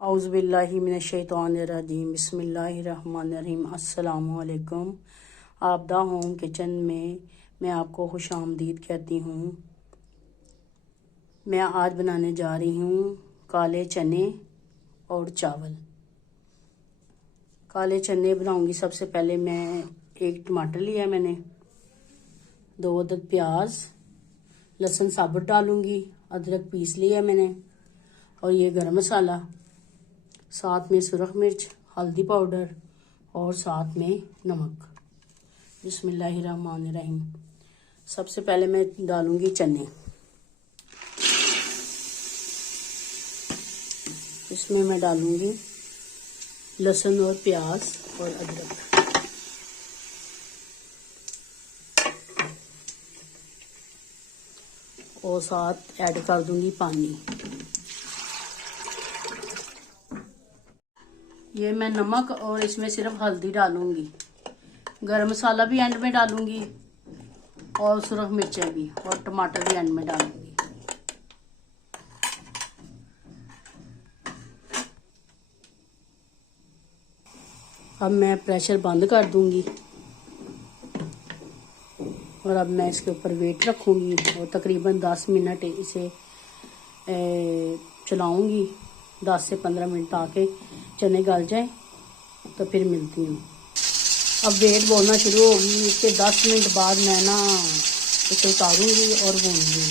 औज़ुबिल्लाहि मिनश्शैतानिर्रजीम बिस्मिल्लाहिर्रहमानिर्रहीम अस्सलामुअलैकुम। Abida home kitchen में मैं आपको खुश आमदीद कहती हूँ। मैं आज बनाने जा रही हूँ काले चने और चावल। काले चने बनाऊंगी। सबसे पहले मैं एक टमाटर लिया मैंने, 2 अदद प्याज, लहसुन साबुत डालूंगी, अदरक पीस लिया मैंने, और ये गरम मसाला, साथ में सुरख मिर्च, हल्दी पाउडर और साथ में नमक। बिस्मिल्लाहिर्रहमानिर्रहीम। सबसे पहले मैं डालूंगी चने। इसमें मैं डालूंगी लहसुन और प्याज और अदरक। और साथ ऐड कर दूंगी पानी। ये मैं नमक और इसमें सिर्फ हल्दी डालूंगी। गरम मसाला भी एंड में डालूंगी और सुरख मिर्चें भी, और टमाटर भी एंड में डालूंगी। अब मैं प्रेशर बंद कर दूंगी और अब मैं इसके ऊपर वेट रखूंगी और तकरीबन 10 मिनट इसे चलाऊंगी, 10 से 15 मिनट, ताकि चने गल जाएं। तो फिर मिलती हूँ। अब वेट बोलना शुरू होगी। इसके 10 मिनट बाद मैं इसे उतारूंगी और भूनूंगी।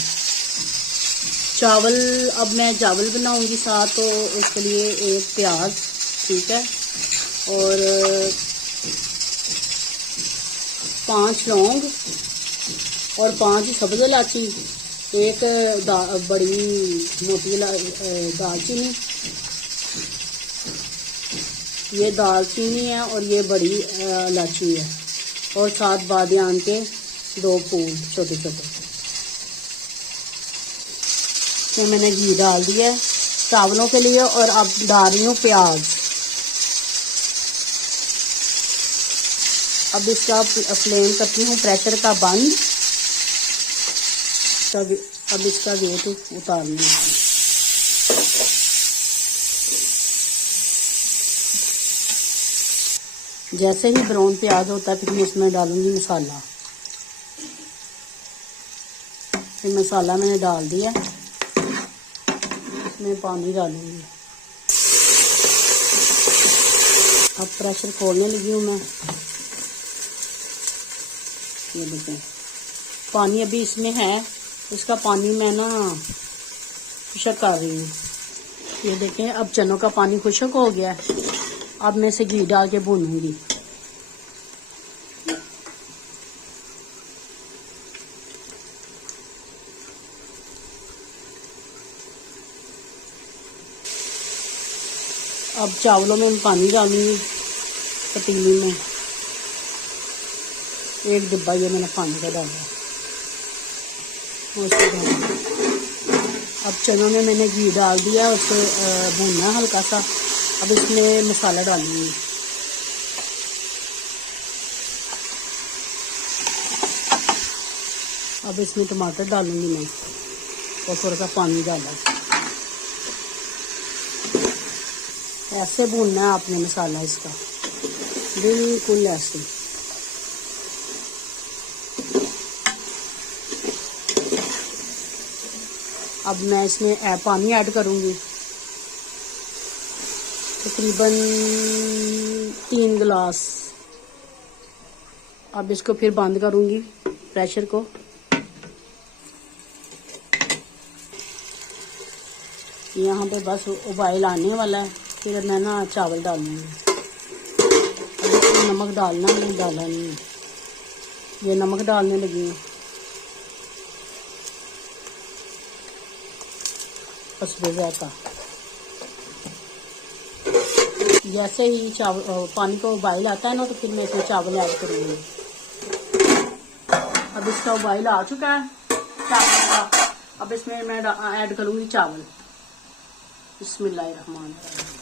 चावल, अब मैं चावल बनाऊंगी साथ, तो इसके लिए एक प्याज, ठीक है, और 5 लौंग और 5 सब्ज़ इलायची, एक बड़ी मोटी दालचीनी, ये दालचीनी है और ये बड़ी इलायची है, और 7 बादियान के 2 फूल छोटे छोटे। इसमें मैंने घी डाल दिया है चावलों के लिए, और अब डाल रही हूँ प्याज। अब इसका फ्लेम करती हूँ प्रेशर का बंद। अब इसका वेट उतारनी है। जैसे ही ब्राउन प्याज होता है फिर मैं इसमें डालूंगी मसाला। फिर मसाला मैंने डाल दिया, इसमें पानी डालूंगी। अब प्रेशर खोलने लगी हूँ मैं। ये देखें, पानी अभी इसमें है, इसका पानी मैं खुशक कर रही हूँ। ये देखें, अब चनों का पानी खुशक हो गया है। अब मैं इसे घी डाल के भूनूंगी। अब चावलों में पानी डालूंगी पतीली में। एक डिब्बा ये मैंने पानी का डाला। अब चनों में मैंने घी डाल दिया, उसको भूनना हल्का सा। अब इसमें मसाला डालूंगी। अब इसमें टमाटर डालूंगी मैं, और थोड़ा सा पानी डाला। ऐसे भूनना है आपने मसाला इसका, बिल्कुल ऐसे। अब मैं इसमें पानी ऐड करूंगी, तकरीबन 3 गिलास। अब इसको फिर बंद करूंगी प्रेशर को। यहाँ पे बस उबाइल आने वाला है, फिर मैं चावल डालूंगी। अब इसमें नमक डालना नहीं, डाला नहीं, ये नमक डालने लगी हूँ। कस्बे का जैसे ही चावल पानी का उबाइल आता है ना, तो फिर मैं इसमें चावल ऐड करूँगी। अब इसका उबाइल आ चुका है चावल का। अब इसमें मैं ऐड करूँगी चावल। बिस्मिल्लाहिर्रहमानिर्रहीम।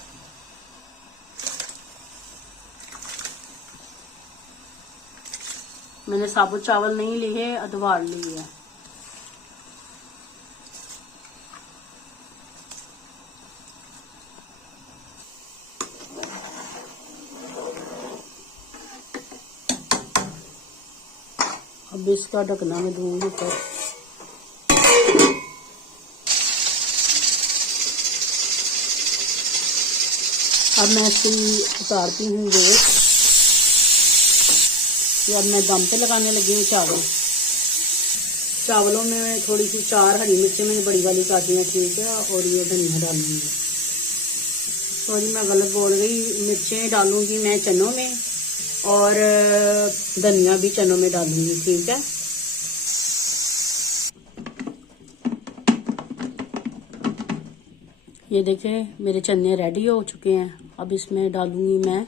मैंने साबुत चावल नहीं लिए, अधवाड़ लिए है। अब इसका ढकना मैं दूंगी ऊपर। अब मैं इसकी उतारती हूँ वेट। तो अब मैं दम पे लगाने लगी हूँ चावल। चावलों में थोड़ी सी 4 हरी मिर्चें मैंने बड़ी वाली काटी हैं, ठीक है, और ये धनिया डालूंगी। सॉरी मैं गलत बोल गई, मिर्चें डालूंगी मैं चनों में और धनिया भी चनों में डालूंगी, ठीक है। ये देखें मेरे चने रेडी हो चुके हैं। अब इसमें डालूंगी मैं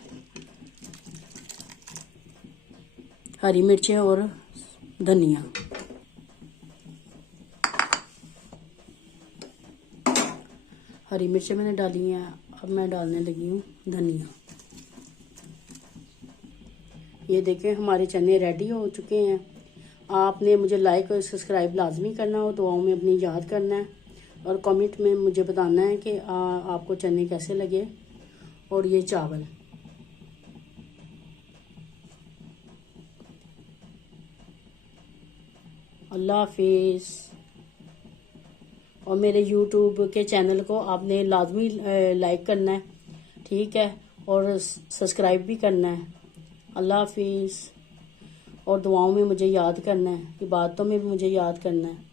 हरी मिर्चें और धनिया। हरी मिर्चें मैंने डाली हैं। अब मैं डालने लगी हूँ धनिया। ये देखें हमारे चने रेडी हो चुके हैं। आपने मुझे लाइक और सब्सक्राइब लाजमी करना हो, दुआओं में अपनी याद करना है और कमेंट में मुझे बताना है कि आपको चने कैसे लगे और ये चावल। अल्लाह हाफिज़। और मेरे यूट्यूब के चैनल को आपने लाजमी लाइक करना है, ठीक है, और सब्सक्राइब भी करना है। अल्लाह हाफिज़। और दुआओं में मुझे याद करना है, इबादतों में भी मुझे याद करना है।